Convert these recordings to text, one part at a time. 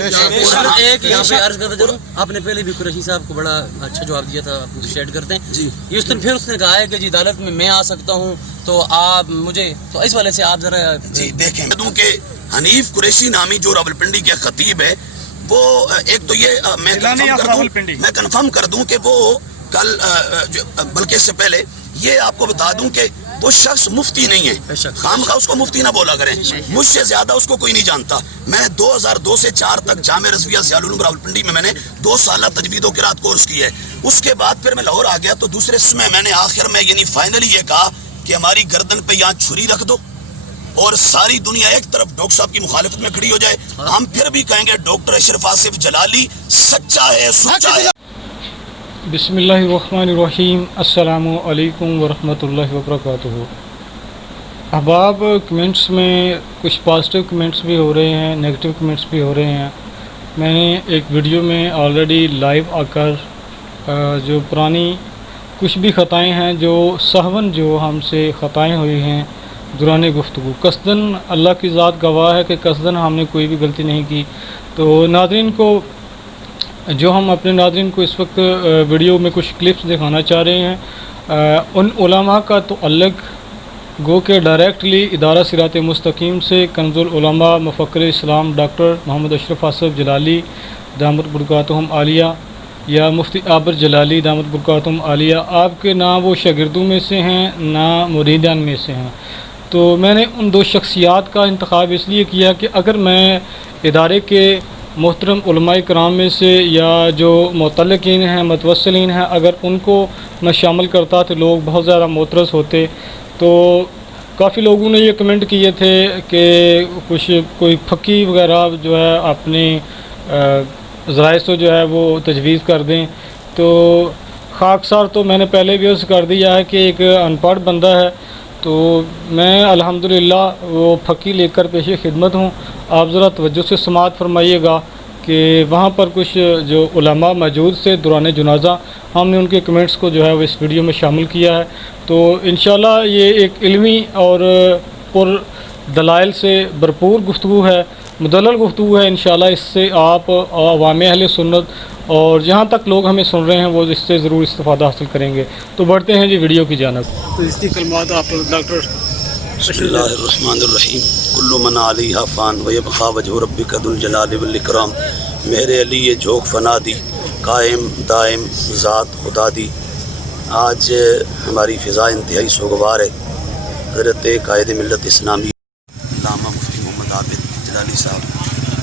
ایک یہاں پہ عرض کرتا چلوں، آپ نے پہلے بھی قریشی صاحب کو بڑا اچھا جواب دیا تھا، آپ کو شیئر کرتے ہیں جی۔ اس دن پھر اس نے کہا ہے کہ جی عدالت میں آ سکتا ہوں، تو آپ مجھے تو اس والے سے آپ ذرا جی دیکھیں کہ حنیف قریشی نامی جو راولپنڈی کے خطیب ہے، وہ ایک تو یہ میں کنفرم کر دوں کہ وہ کل بلکہ اس سے پہلے یہ آپ کو بتا دوں کہ وہ شخص مفتی نہیں ہے، خام خواہ اس کو مفتی نہ بولا کریں، مجھ سے زیادہ اس کو کوئی نہیں جانتا۔ میں 2002 سے 4 تک جامعہ رضویہ ضیاء العلوم راولپنڈی میں نے 2 سالہ تجوید و قرات کورس کیا ہے۔ اس کے بعد پھر میں لاہور آ گیا، تو دوسرے سمے میں نے آخر میں یعنی فائنلی یہ کہا کہ ہماری گردن پہ یہاں چھری رکھ دو اور ساری دنیا ایک طرف ڈاکٹر صاحب کی مخالفت میں کھڑی ہو جائے، ہم پھر بھی کہیں گے ڈاکٹر اشرف آصف جلالی سچا ہے، سچا ہے۔ بسم اللہ الرحمن الرحیم، السلام علیکم ورحمۃ اللہ وبرکاتہ۔ احباب، کمنٹس میں کچھ پازیٹیو کمنٹس بھی ہو رہے ہیں، نیگیٹو کمنٹس بھی ہو رہے ہیں۔ میں نے ایک ویڈیو میں آلریڈی لائیو آ کر جو پرانی کچھ بھی خطائیں ہیں، جو سہون جو ہم سے خطائیں ہوئی ہیں دوران گفتگو، قصداً اللہ کی ذات گواہ ہے کہ قصداً ہم نے کوئی بھی غلطی نہیں کی، تو ناظرین کو جو ہم اپنے ناظرین کو اس وقت ویڈیو میں کچھ کلپس دکھانا چاہ رہے ہیں، ان علماء کا تو الگ گو کہ ڈائریکٹلی ادارہ صراط مستقیم سے کنز العلماء مفکر اسلام ڈاکٹر محمد اشرف آصف جلالی دامت برکاتہم عالیہ یا مفتی عابر جلالی دامت برکاتہم عالیہ، آپ کے نہ وہ شاگردوں میں سے ہیں نہ مریدان میں سے ہیں۔ تو میں نے ان 2 شخصیات کا انتخاب اس لیے کیا کہ اگر میں ادارے کے محترم علماء کرام میں سے یا جو متعلقین ہیں، متوسلین ہیں، اگر ان کو میں شامل کرتا تو لوگ بہت زیادہ معترض ہوتے۔ تو کافی لوگوں نے یہ کمنٹ کیے تھے کہ کوئی پھکی وغیرہ جو ہے اپنے ذرائع سے جو ہے وہ تجویز کر دیں، تو خاکسار تو میں نے پہلے بھی عرض کر دیا ہے کہ ایک ان پڑھ بندہ ہے، تو میں الحمدللہ وہ پھکی لے کر پیش خدمت ہوں۔ آپ ذرا توجہ سے سماعت فرمائیے گا کہ وہاں پر کچھ جو علماء موجود تھے دوران جنازہ، ہم نے ان کے کمنٹس کو جو ہے وہ اس ویڈیو میں شامل کیا ہے۔ تو انشاءاللہ یہ ایک علمی اور پر دلائل سے بھرپور گفتگو ہے، مدلل گفتگو ہے۔ انشاءاللہ اس سے آپ عوام اہل سنت اور جہاں تک لوگ ہمیں سن رہے ہیں وہ اس سے ضرور استفادہ حاصل کریں گے۔ تو بڑھتے ہیں جی ویڈیو کی جانب۔ تو اس کی کلمات آپ ڈاکٹر بسم اللہ الرحمن الرحیم، کل من علیہا فان ویبقا وجہ ربک ذو الجلال والاکرام۔ میرے علی یہ جھوک فنا دی، قائم دائم ذات خدا دی۔ آج ہماری فضا انتہائی سوگوار ہے۔ حضرت قائد ملت اسلامی علامہ مفتی محمد عابد جلالی صاحب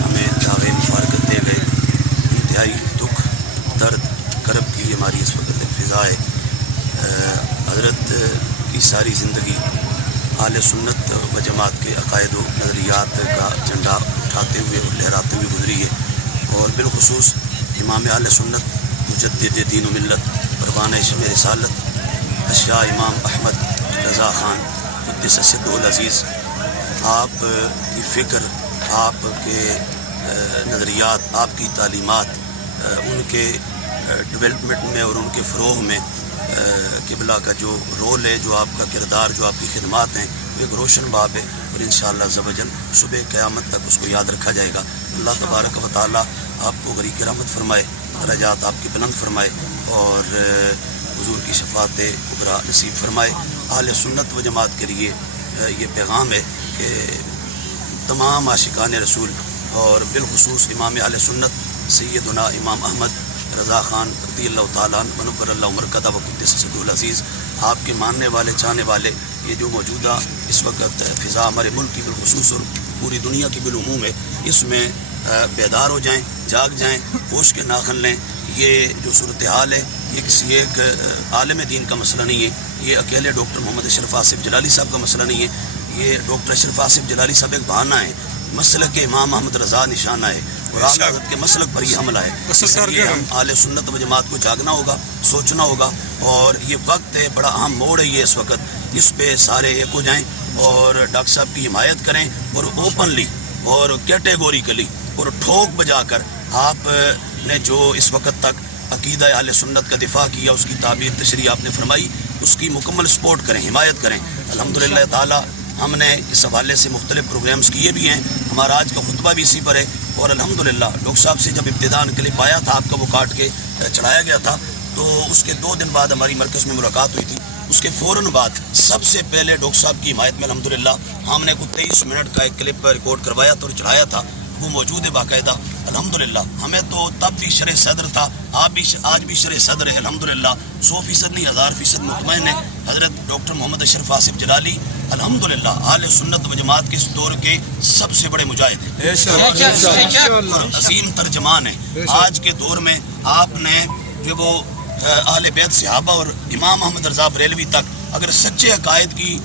ہمیں دعوے مفارقت دے گئے۔ انتہائی دکھ، درد، کرب کی ہماری اس وقت فضا ہے۔ حضرت کی ساری زندگی اہل سنت و جماعت کے عقائد و نظریات کا جھنڈا اٹھاتے ہوئے اور لہراتے ہوئے گزری ہے، اور بالخصوص امام اہل سنت مجدد دین و ملت پروانہ شمع رسالت اشیاء امام احمد رضا خان قدس سرہ العزیز، آپ کی فکر، آپ کے نظریات، آپ کی تعلیمات، ان کے ڈیولپمنٹ میں اور ان کے فروغ میں قبلہ کا جو رول ہے، جو آپ کا کردار، جو آپ کی خدمات ہیں، وہ ایک روشن باب ہے، اور انشاءاللہ عز و جل صبح قیامت تک اس کو یاد رکھا جائے گا۔ اللہ تبارک و تعالیٰ آپ کو غریق رحمت فرمائے، درجات آپ کی بلند فرمائے، اور حضور کی شفاعت کبریٰ نصیب فرمائے۔ اہل سنت و جماعت کے لیے یہ پیغام ہے کہ تمام عاشقان رسول اور بالخصوص امام اہل سنت سیدنا امام احمد رضا خان رضی اللہ تعالیٰ عنہ ونور اللہ مرکزہ و قدس سرہ العزیز، آپ کے ماننے والے، چاہنے والے، یہ جو موجودہ اس وقت فضا ہمارے ملک کی بالخصوص اور پوری دنیا کی بالعموم ہے، اس میں بیدار ہو جائیں، جاگ جائیں، ہوش کے ناخن لیں۔ یہ جو صورتحال ہے یہ کسی ایک عالم دین کا مسئلہ نہیں ہے، یہ اکیلے ڈاکٹر محمد اشرف آصف جلالی صاحب کا مسئلہ نہیں ہے، یہ ڈاکٹر اشرف آصف جلالی صاحب ایک بہانہ ہے، مسلک امام احمد رضا نشانہ ہے، اور حضرت کے مسلک پر یہ حملہ ہے۔ اس لیے ہم اہل سنت و جماعت کو جاگنا ہوگا، سوچنا ہوگا، اور یہ وقت ہے، بڑا اہم موڑ ہے یہ اس وقت، اس پہ سارے ایک ہو جائیں اور ڈاکٹر صاحب کی حمایت کریں، اور اوپنلی اور کیٹیگوریکلی اور ٹھوک بجا کر آپ نے جو اس وقت تک عقیدہ اہل سنت کا دفاع کیا، اس کی تعبیر تشریح آپ نے فرمائی، اس کی مکمل سپورٹ کریں، حمایت کریں۔ الحمدللہ تعالیٰ ہم نے اس حوالے سے مختلف پروگرامز کیے بھی ہیں. ہمارا آج کا خطبہ بھی اسی پر ہے. اور الحمدللہ ڈاکٹر صاحب سے جب ابتداءً کلپ آیا تھا آپ کا، وہ کاٹ کے چڑھایا گیا تھا، تو اس کے 2 دن بعد ہماری مرکز میں ملاقات ہوئی تھی. اس کے فوراً بعد سب سے پہلے ڈاکٹر صاحب کی حمایت میں الحمدللہ ہم نے 23 منٹ کا ایک کلپ ریکارڈ کروایا تھا اور چڑھایا تھا. وہ موجود ہے باقاعدہ الحمدللہ. ہمیں تو تب بھی شرح صدر تھا، آپ بھی آج بھی شرح صدر ہے الحمدللہ. 100% نہیں 1000% مطمئن ہے. حضرت ڈاکٹر محمد اشرف آصف جلالی الحمدللہ اہل سنت و جماعت کے اس دور کے سب سے بڑے مجاہد ہیں، عظیم ترجمان ہیں. آج کے دور میں آپ نے جو وہ اہل بیت صحابہ اور امام محمد رضا بریلوی تک اگر سچے عقائد کی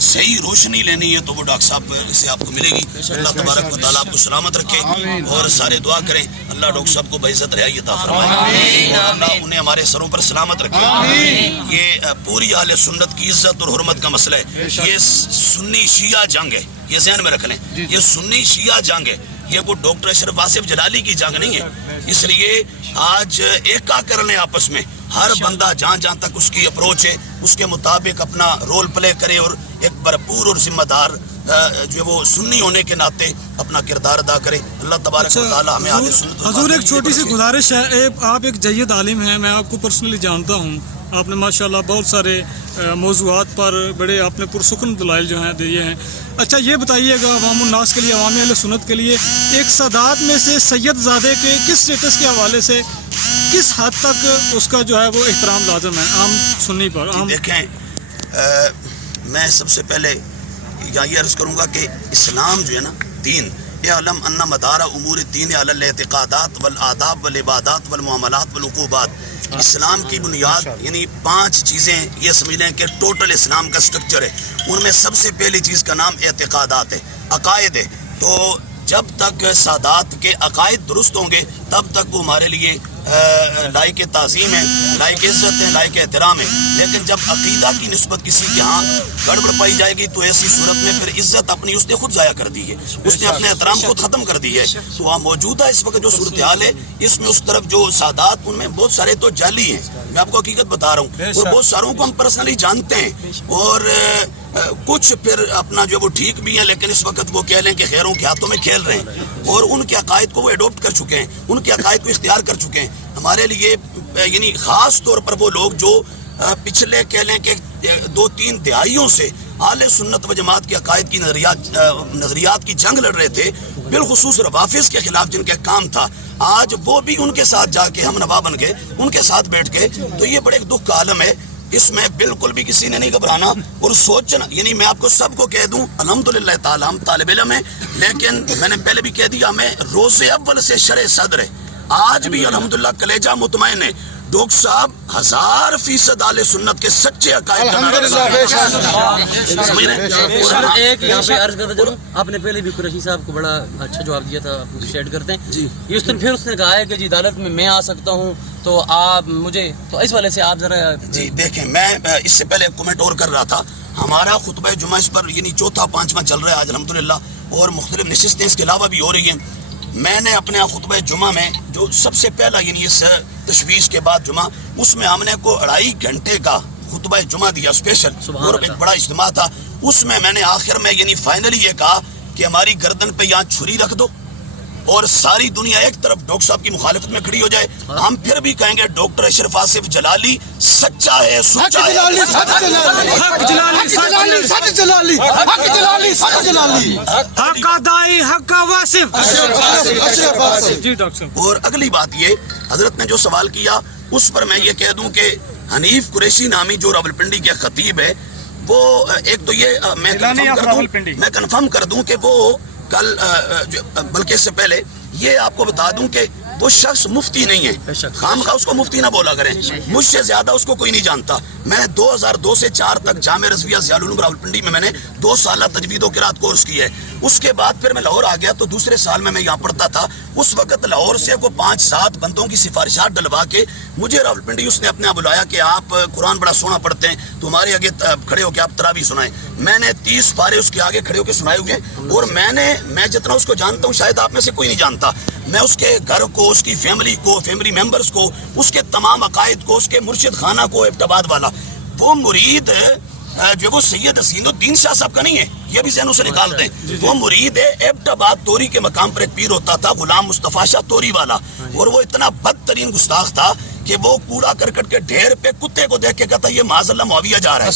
صحیح روشنی لینی ہے تو وہ ڈاکٹر صاحب سے آپ کو ملے گی. اللہ تبارک و تعالیٰ آپ کو سلامت رکھے اور سارے دعا کریں اللہ ڈاکٹر صاحب کو بعزت رہائی عطا فرمائے اور اللہ انہیں ہمارے سروں پر سلامت رکھے. یہ پوری اہل سنت کی عزت اور حرمت کا مسئلہ ہے. یہ سنی شیعہ جنگ ہے، یہ ذہن میں رکھ لیں. یہ سنی شیعہ جنگ ہے، یہ کوئی ڈاکٹر اشرف آصف جلالی کی جنگ نہیں ہے. اس لیے آج ایکا کر لیں آپس میں. ہر بندہ جہاں تک اس کی اپروچ ہے اس کے مطابق اپنا رول پلے کرے اور ایک بھرپور اور ذمہ دار جو وہ سنی ہونے کے ناطے اپنا کردار ادا کرے. اللہ تبارک و تعالیٰ ہمیں آگے سنت. حضور ایک چھوٹی سی گزارش ہے، آپ ایک جید عالم ہیں، میں آپ کو پرسنلی جانتا ہوں. آپ نے ماشاءاللہ بہت سارے موضوعات پر بڑے آپ نے پرسکون دلائل جو ہیں دیے ہیں. اچھا یہ بتائیے گا عوام الناس کے لیے، عوام اہل سنت کے لیے، ایک سادات میں سے سید زادے کے کس سٹیٹس کے حوالے سے کس حد تک اس کا جو ہے وہ احترام لازم ہے عام سنی پر؟ دیکھیں میں سب سے پہلے یہ عرض کروں گا کہ اسلام جو ہے نا، دین، اعلم ان مدار امور الدین علی الاعتقادات والآداب والعبادات والمعاملات والعقوبات. اسلام کی بنیاد یعنی 5 چیزیں یہ سمجھ لیں کہ ٹوٹل اسلام کا سٹرکچر ہے. ان میں سب سے پہلی چیز کا نام اعتقادات ہے، عقائد ہے. تو جب تک سادات کے عقائد درست ہوں گے تب تک وہ ہمارے لیے لائق تعظیم ہے، لائق عزت ہے، لائق احترام ہے. لیکن جب عقیدہ کی نسبت کسی کے ہاں گڑبڑ پائی جائے گی تو ایسی صورت میں پھر عزت اپنی اس نے خود ضائع کر دی ہے، اس نے اپنے احترام خود ختم کر دی ہے. تو وہاں موجودہ اس وقت جو صورتحال ہے اس میں اس طرف جو سادات ان میں بہت سارے تو جعلی ہیں، میں آپ کو حقیقت بتا رہا ہوں، اور بہت ساروں کو ہم پرسنلی جانتے ہیں، اور کچھ پھر اپنا جو وہ ٹھیک بھی ہیں لیکن اس وقت وہ کہہ لیں کہ خیروں کے ہاتھوں میں کھیل رہے ہیں اور ان کے عقائد کو وہ ایڈوپٹ کر چکے ہیں، ان کے عقائد کو اختیار کر چکے ہیں. ہمارے لیے یعنی خاص طور پر وہ لوگ جو پچھلے کہہ لیں کہ 2-3 دہائیوں سے اہل سنت و جماعت کے عقائد کی نظریات کی جنگ لڑ رہے تھے، بالخصوص روافظ کے خلاف جن کا کام تھا، آج وہ بھی ان کے ساتھ جا کے ہم نوا بن گئے، ان کے ساتھ بیٹھ کے. تو یہ بڑے دکھ کا عالم ہے. اس میں بالکل بھی کسی نے نہیں گھبرانا اور سوچنا. یعنی میں آپ کو سب کو کہہ دوں الحمدللہ تعالیٰ ہم طالب علم ہیں، لیکن میں نے پہلے بھی کہہ دیا ہمیں روز اول سے شرح صدر ہے. آج بھی الحمدللہ کلیجہ مطمئن ہے. ڈاکٹر صاحب 1000% اہل سنت کے سچے عقائد ایک یہاں پہ عرض کرتا چلوں، آپ نے پہلے بھی قریشی صاحب کو بڑا اچھا جواب دیا تھا، آپ کو شیئر کرتے ہیں جی. اس دن پھر اس نے کہا ہے کہ جی عدالت میں آ سکتا ہوں تو آپ مجھے، تو اس والے سے آپ ذرا جی دیکھیں. میں اس سے پہلے کومنٹ اور کر رہا تھا، ہمارا خطبہ جمعہ اس پر یعنی 4تھا-5واں چل رہا ہے آج الحمدللہ، اور مختلف نشستیں اس کے علاوہ بھی ہو رہی ہیں. میں نے اپنے خطبہ جمعہ میں جو سب سے پہلا یعنی اس تشویش کے بعد جمعہ، اس میں ہم نے کو 2.5 گھنٹے کا خطبہ جمعہ دیا اسپیشل، اور ایک بڑا اجتماع تھا. اس میں نے آخر میں یعنی فائنلی یہ کہا کہ ہماری گردن پہ یہاں چھری رکھ دو اور ساری دنیا ایک طرف ڈاکٹر صاحب کی مخالفت میں کھڑی ہو جائے، ہم پھر بھی کہیں گے ڈاکٹر اشرف آصف جلالی سچا ہے، سچا ہے. اور اگلی بات یہ حضرت نے جو سوال کیا اس پر میں یہ کہہ دوں کہ حنیف قریشی نامی جو راولپنڈی کے خطیب ہے، وہ ایک تو یہ میں کنفرم کر دوں کہ وہ کل بلکہ اس سے پہلے یہ آپ کو بتا دوں کہ وہ شخص مفتی نہیں ہے، خامخواہ اس کو مفتی نہ بولا کریں، مجھ سے زیادہ اس کو کوئی نہیں جانتا. میں 2002 سے 4 تک جامعہ رضویہ ضیاء العلوم راولپنڈی میں نے 2 سالہ تجوید و قرات کورس کیا ہے. اس کے بعد پھر میں لاہور آ گیا تو دوسرے سال میں یہاں پڑھتا تھا. اس وقت لاہور سے کو 5-7 بندوں کی سفارشات ڈلوا کے مجھے راولپنڈی اس نے اپنے یہاں بلایا کہ آپ قرآن بڑا سونا پڑھتے ہیں تو ہمارے آگے کھڑے ہو کے آپ تراویح سنائیں. میں نے 30 پارے اس کے آگے کھڑے ہو کے سنائے ہوئے، اور میں جتنا اس کو جانتا ہوں شاید آپ میں سے کوئی نہیں جانتا. میں اس کے گھر کو، اس کی فیملی کو، فیملی ممبرز کو، اس کے تمام عقائد کو، اس کے مرشد خانہ کو، ابتباد والا وہ مرید جو وہ سید حسین الدین شاہ صاحب کا نہیں ہے، یہ بھی ذہنوں سے نکالتے ہیں. وہ مرید ایبٹ آباد توری کے مقام پر ایک پیر ہوتا تھا غلام مصطفیٰ شاہ توری والا، اور وہ اتنا بدترین گستاخ تھا کہ وہ کوڑا کرکٹ کے ڈھیر پہ کتے کو دیکھ کے کہتا یہ معاذ اللہ معاویہ جا رہا ہے.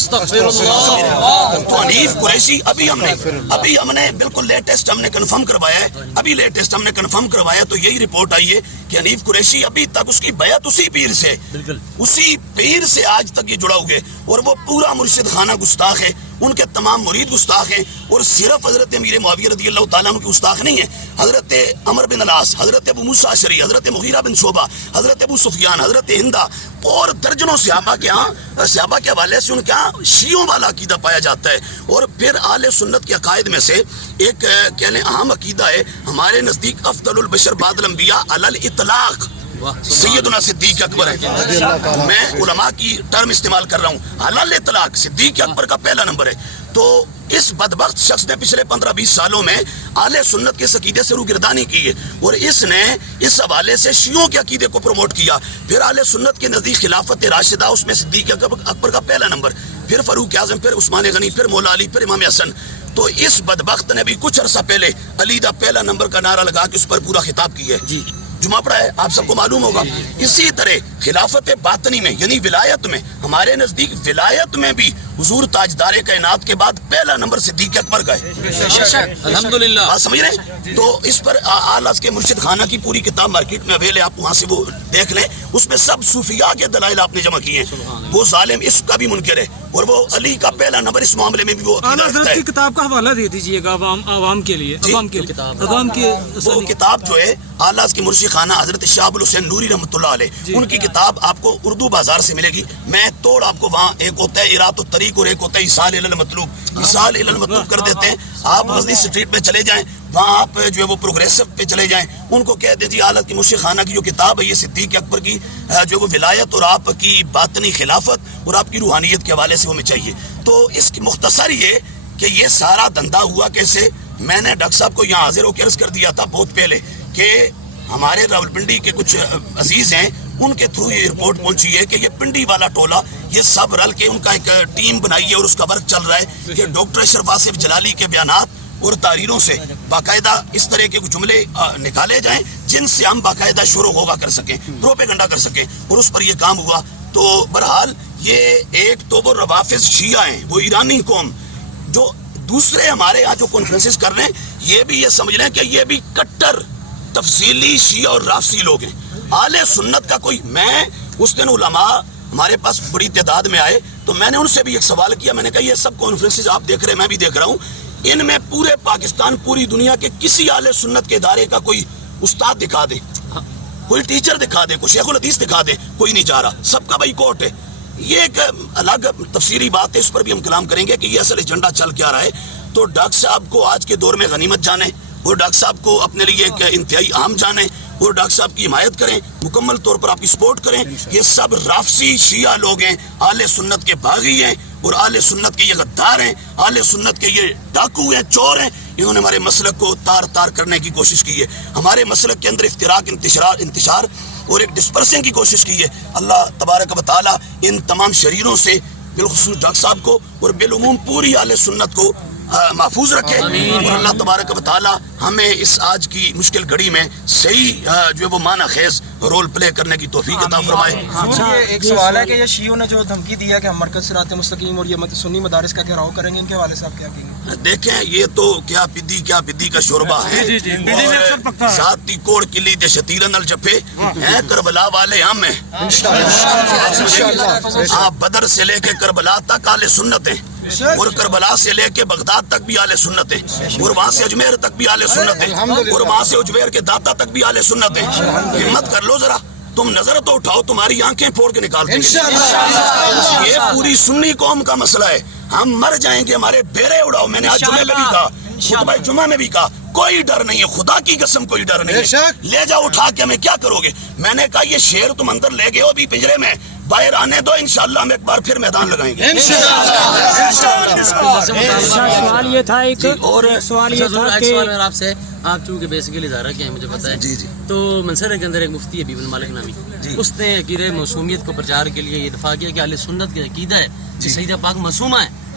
تو حنیف قریشی ابھی ہم نے بالکل لیٹسٹ ہم نے کنفرم کروایا ہے، تو یہی رپورٹ آئی ہے کہ حنیف قریشی ابھی تک اس کی بیعت اسی پیر سے آج تک یہ جڑا ہوئے، اور وہ پورا مرشد خانہ گستاخ ہے، ان کے تمام مرید گستاخ ہیں. اور صرف حضرت امیر معاویہ رضی اللہ تعالیٰ عنہ کے گستاخ نہیں ہیں، حضرت عمر بن العاص، حضرت ابو موسیٰ اشعری، حضرت مغیرہ بن شعبہ، حضرت ابو سفیان، حضرت ہندہ اور درجنوں صحابہ کے حوالے سے ان کے ہاں شیعوں والا عقیدہ پایا جاتا ہے. اور پھر اہل سنت کے عقائد میں سے ایک کہہ لیں اہم عقیدہ ہے ہمارے نزدیک افضل البشر بعد الانبیاء علی الاطلاق سیدنا صدیق اکبر ہے. میں علماء کی ٹرم استعمال کر رہا ہوں، علی الاطلاق صدیق اکبر کا پہلا نمبر ہے. تو اس بدبخت شخص نے پچھلے 15-20 سالوں میں اہل سنت کے عقیدے سے روگردانی کی ہے، اور اس نے اس حوالے سے شیعوں کے عقیدے کو پروموٹ کیا. پھر اہل سنت کے نزدیک خلافت راشدہ، اس میں صدیق اکبر کا پہلا نمبر، پھر فاروق اعظم، پھر عثمان غنی، پھر مولا علی، پھر امام حسن. تو اس بدبخت نے بھی کچھ عرصہ پہلے علی دا پہلا نمبر کا نعرہ لگا کے اس پر پورا خطاب کیا ہے. جمعہ پڑھا ہے، آپ سب کو معلوم ہوگا. اسی طرح خلافت باطنی میں یعنی ولایت میں، ہمارے نزدیک ولایت میں بھی حضور تاجدار کائنات کے بعد پہلا نمبر صدیق اکبر کا ہے. الحمدللہ بات سمجھ رہے ہیں؟ تو اس پر آل کے مرشد خانہ کی پوری کتاب مارکیٹ میں اویل ہے، آپ وہاں سے وہ دیکھ لیں. اس میں سب صوفیاء کے دلائل آپ نے جمع کیے ہیں. وہ ظالم اس کا بھی منکر ہے، اور وہ علی کا پہلا نمبر اس معاملے میں بھی وہ عقیدہ رکھتا ہے. کتاب کا حوالہ دے دیجیے گا عوام کے لیے. وہ کتاب جو ہے اعلیٰ کی مرشد خانہ حضرت شاہ ابو الحسین نوری رحمۃ اللہ علیہ، ان کی کتاب آپ کو اردو بازار سے ملے گی. میں توڑ آپ کو وہاں ایک ہوتا ہے ارات الطریق اور ایک ہوتا ہے ایصال الی المطلوب. ایصال الی المطلوب کر دیتے ہیں. آپ غزنی اسٹریٹ پہ چلے جائیں، وہاں آپ جو ہے وہ پروگریسو پہ چلے جائیں، ان کو کہہ دیجیے اعلیٰ کی مرشد خانہ کی جو کتاب ہے یہ صدیق اکبر کی جو وہ ولایت اور آپ کی باطنی خلافت اور آپ کی روحانیت کے حوالے سے وہ میں چاہیے. تو اس کی مختصر یہ کہ یہ سارا دھندا ہوا کیسے. میں نے ڈاکٹر صاحب کو یہاں حاضر ہو کے عرض کر دیا تھا بہت پہلے کہ ہمارے راولپنڈی کے کچھ عزیز ہیں، ان کے تھرو یہ رپورٹ پہنچی ہے کہ یہ پنڈی والا ٹولہ یہ سب رل کے ان کا ایک ٹیم بنائی ہے اور اس کا ورک چل رہا ہے کہ ڈاکٹر اشرف آصف جلالی کے بیانات اور تحریروں سے باقاعدہ اس طرح کے جملے نکالے جائیں جن سے ہم باقاعدہ شور و غوغا کر سکیں، پروپیگنڈا کر سکیں، اور اس پر یہ کام ہوا. تو بہرحال یہ ایک تو وہ روافظ شیعہ ہیں، وہ ایرانی قوم، جو دوسرے ہمارے یہاں جو کانفرنسز کر رہے ہیں یہ بھی یہ سمجھ لیں کہ یہ بھی کٹر تفصیلی شیعہ اور رافضی لوگ ہیں. اہل سنت کا کوئی، میں اس دن علماء ہمارے پاس بڑی تعداد میں آئے تو میں نے ان سے بھی ایک سوال کیا. میں نے کہا یہ سب کانفرنسز آپ دیکھ رہے ہیں، میں بھی دیکھ رہا ہوں، ان میں پورے پاکستان پوری دنیا کے کسی اہل سنت کے ادارے کا کوئی استاد دکھا دے، کوئی ٹیچر دکھا دے، کوئی شیخ الحدیث دکھا دے، کوئی نہیں جا رہا. سب کا بھائی کوٹ ہے. یہ ایک الگ تفصیلی بات ہے، اس پر بھی ہم کلام کریں گے کہ یہ اصل ایجنڈا چل کیا رہا ہے. تو ڈاکٹر صاحب کو آج کے دور میں غنیمت جانیں، اور ڈاکٹر صاحب کو اپنے لیے ایک انتہائی اہم جانیں، اور ڈاکٹر صاحب کی حمایت کریں، مکمل طور پر آپ کی سپورٹ کریں. یہ سب رافضی شیعہ لوگ ہیں، اہل سنت کے باغی ہیں، اور اہل سنت کے یہ غدار ہیں، اہل سنت کے یہ ڈاکو ہیں، چور ہیں. انہوں نے ہمارے مسلک کو تار تار کرنے کی کوشش کی ہے، ہمارے مسلک کے اندر افتراق، انتشار اور ایک ڈسپرسنگ کی کوشش کی ہے. اللہ تبارک و تعالیٰ ان تمام شریروں سے بالخصوص ڈاکٹر صاحب کو اور بالعموم پوری اہل سنت کو محفوظ رکھے، اور اللہ تبارک و تعالیٰ ہمیں اس آج کی مشکل گھڑی میں صحیح جو ہے وہ معنی خیز رول پلے کرنے کی توفیق عطا فرمائے. یہ ایک سوال ہے کہ یہ شیعوں نے جو دھمکی دیا کہ ہم مرکز صراط مستقیم اور یہ سنی مدارس کا گھیراؤ کریں گے، ان کے حوالے سے آپ کیا کہیں گے؟ دیکھیں یہ تو کیا پدی کا شوربہ ہے، ذاتی کوڑ کلی دے شتیرن الجفے ہیں، کربلا والے ہم ہیں. آپ بدر سے لے کے کربلا تک اہل سنت ہیں، اور کربلا سے لے کے بغداد تک بھی اہل سنت ہیں، اور وہاں سے اجمیر تک بھی اہل سنت ہیں، اور وہاں سے اجمیر کے داتا تک بھی اہل سنت ہیں. ہمت کر لو ذرا، تم نظر تو اٹھاؤ، تمہاری آنکھیں پھوڑ کے نکال دیں گے. یہ پوری سنی قوم کا مسئلہ ہے. ہم مر جائیں گے، ہمارے بیرے اڑاؤ. میں نے آج جمعے میں بھی کہا، خطبہ جمعہ میں بھی کہا، کوئی ڈر نہیں ہے، خدا کی قسم کوئی ڈر نہیں ہے. لے جاؤ اٹھا کے، ہمیں کیا کرو گے؟ میں نے کہا یہ شیر تم اندر لے گئے ہو ابھی پنجرے میں، باہر آنے دو، انشاءاللہ ہم ایک بار پھر میدان لگائیں گے. سوال یہ تھا اور سوال آپ سے، آپ چونکہ بیسیکلی ادارہ کے ہیں مجھے پتا ہے، تو منصورے کے اندر ایک مفتی ہے حبیب المالک نامی، اس نے عقیدہ معصومیت کو پرچار کے لیے یہ دفاع کیا کہ اہل سنت کے عقیدہ ہے کہ سیدہ پاک معصومہ ہے،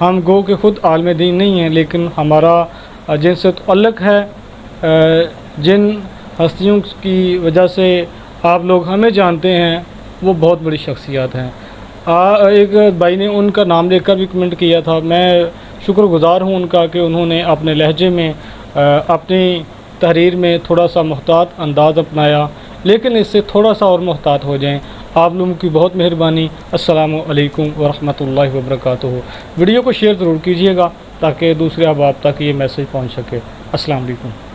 ہم گو کہ خود عالم دین نہیں ہیں، لیکن ہمارا جن سے تعلق ہے، جن ہستیوں کی وجہ سے آپ لوگ ہمیں جانتے ہیں وہ بہت بڑی شخصیات ہیں۔ ایک بھائی نے ان کا نام لے کر بھی کمنٹ کیا تھا، میں شکر گزار ہوں ان کا کہ انہوں نے اپنے لہجے میں اپنی تحریر میں تھوڑا سا محتاط انداز اپنایا، لیکن اس سے تھوڑا سا اور محتاط ہو جائیں۔ آپ لوگوں کی بہت مہربانی۔ السلام علیکم ورحمۃ اللہ وبرکاتہ۔ ویڈیو کو شیئر ضرور کیجیے گا تاکہ دوسرے احباب تک یہ میسج پہنچ سکے۔ السلام علیکم۔